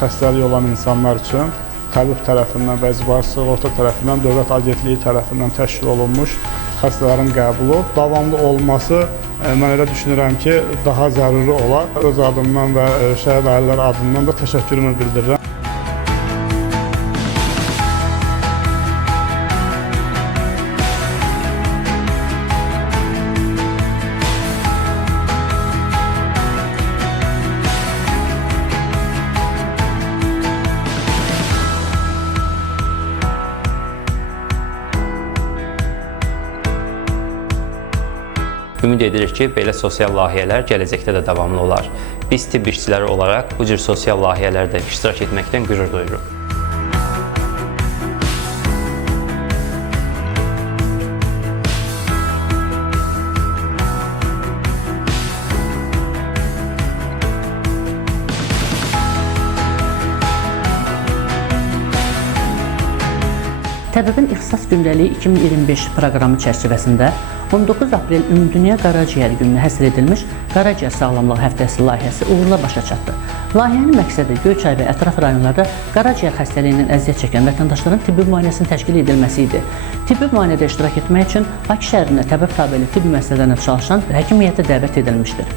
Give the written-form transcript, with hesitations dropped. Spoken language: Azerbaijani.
xəstəliyi olan insanlar üçün təbib tərəfindən və icbari sığorta tərəfindən, Dövlət Agentliyi tərəfindən təşkil olunmuş xəstələrin qəbulu davamlı olması mən elə düşünürəm ki, daha zəruri olar. Öz adımdan və şəhid ailələri adından da təşəkkürümü bildirirəm. Ümid edirik ki, belə sosial layihələr gələcəkdə də davamlı olar. Biz tibb işçiləri olaraq bu cür sosial layihələrdə iştirak etməkdən qürur duyuruq. Təbibin İxtisas Gündəliyi 2025 proqramı çərçivəsində 19 aprel Ümumdünya Qaraciyər gününə həsr edilmiş Qaraciyər Sağlamlığı Həftəsi layihəsi uğurla başa çatdı. Layihənin məqsədi Göyçay və ətraf rayonlarda qaraciyər xəstəliyindən əziyyət çəkən vətəndaşların tibbi müayinəsinin təşkil edilməsi idi. Tibbi müayinədə iştirak etmək üçün Bakı şəhərində təbib tabeli tibb müəssisələrində çalışan həkim heyəti dəvət edilmişdir.